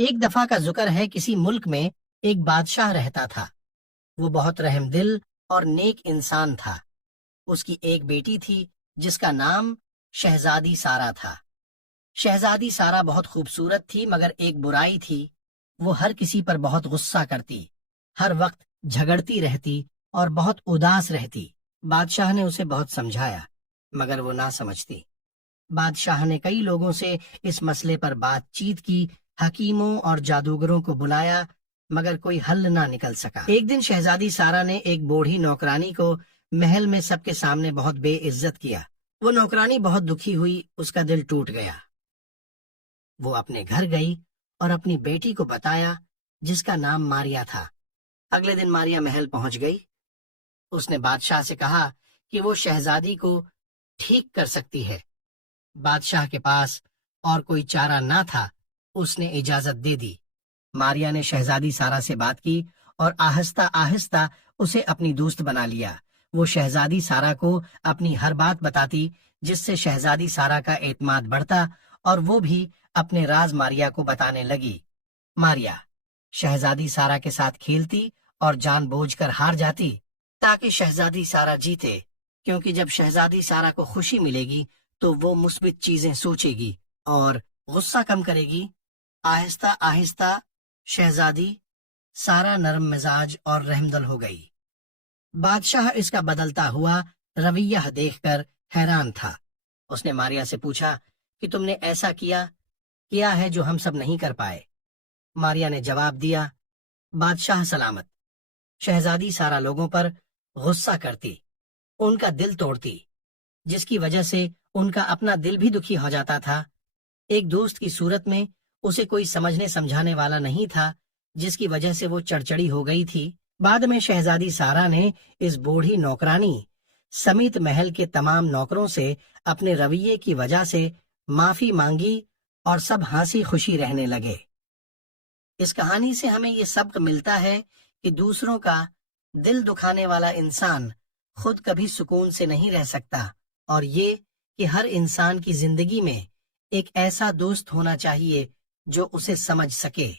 ایک دفعہ کا ذکر ہے، کسی ملک میں ایک بادشاہ رہتا تھا۔ وہ بہت رحم دل اور نیک انسان تھا۔ اس کی ایک بیٹی تھی جس کا نام شہزادی سارا تھا۔ شہزادی سارا بہت خوبصورت تھی، مگر ایک برائی تھی، وہ ہر کسی پر بہت غصہ کرتی، ہر وقت جھگڑتی رہتی اور بہت اداس رہتی۔ بادشاہ نے اسے بہت سمجھایا، مگر وہ نہ سمجھتی۔ بادشاہ نے کئی لوگوں سے اس مسئلے پر بات چیت کی، حکیموں اور جادوگروں کو بلایا، مگر کوئی حل نہ نکل سکا۔ ایک دن شہزادی سارا نے ایک بوڑھی نوکرانی کو محل میں سب کے سامنے بہت بے عزت کیا۔ وہ نوکرانی بہت دکھی ہوئی، اس کا دل ٹوٹ گیا۔ وہ اپنے گھر گئی اور اپنی بیٹی کو بتایا، جس کا نام ماریا تھا۔ اگلے دن ماریا محل پہنچ گئی۔ اس نے بادشاہ سے کہا کہ وہ شہزادی کو ٹھیک کر سکتی ہے۔ بادشاہ کے پاس اور کوئی چارہ نہ تھا، اس نے اجازت دے دی۔ ماریا نے شہزادی سارا سے بات کی اور آہستہ آہستہ اسے اپنی دوست بنا لیا۔ وہ شہزادی سارا کو اپنی ہر بات بتاتی، جس سے شہزادی سارا کا اعتماد بڑھتا اور وہ بھی اپنے راز ماریا کو بتانے لگی۔ ماریا شہزادی سارا کے ساتھ کھیلتی اور جان بوجھ کر ہار جاتی تاکہ شہزادی سارا جیتے، کیونکہ جب شہزادی سارا کو خوشی ملے گی تو وہ مثبت چیزیں سوچے گی اور غصہ کم کرے گی۔ آہستہ آہستہ شہزادی سارا نرم مزاج اور رحمدل ہو گئی۔ بادشاہ اس کا بدلتا ہوا رویہ دیکھ کر حیران تھا۔ اس نے ماریا سے پوچھا کہ تم نے ایسا کیا ہے جو ہم سب نہیں کر پائے۔ ماریا نے جواب دیا، بادشاہ سلامت، شہزادی سارا لوگوں پر غصہ کرتی، ان کا دل توڑتی، جس کی وجہ سے ان کا اپنا دل بھی دکھی ہو جاتا تھا۔ ایک دوست کی صورت میں اسے کوئی سمجھنے سمجھانے والا نہیں تھا، جس کی وجہ سے وہ چڑچڑی ہو گئی تھی۔ بعد میں شہزادی سارا نے اس بوڑھی نوکرانی سمیت محل کے تمام نوکروں سے اپنے رویے کی وجہ سے معافی مانگی اور سب ہنسی خوشی رہنے لگے۔ اس کہانی سے ہمیں یہ سبق ملتا ہے کہ دوسروں کا دل دکھانے والا انسان خود کبھی سکون سے نہیں رہ سکتا، اور یہ کہ ہر انسان کی زندگی میں ایک ایسا دوست ہونا چاہیے جو اسے سمجھ سکے۔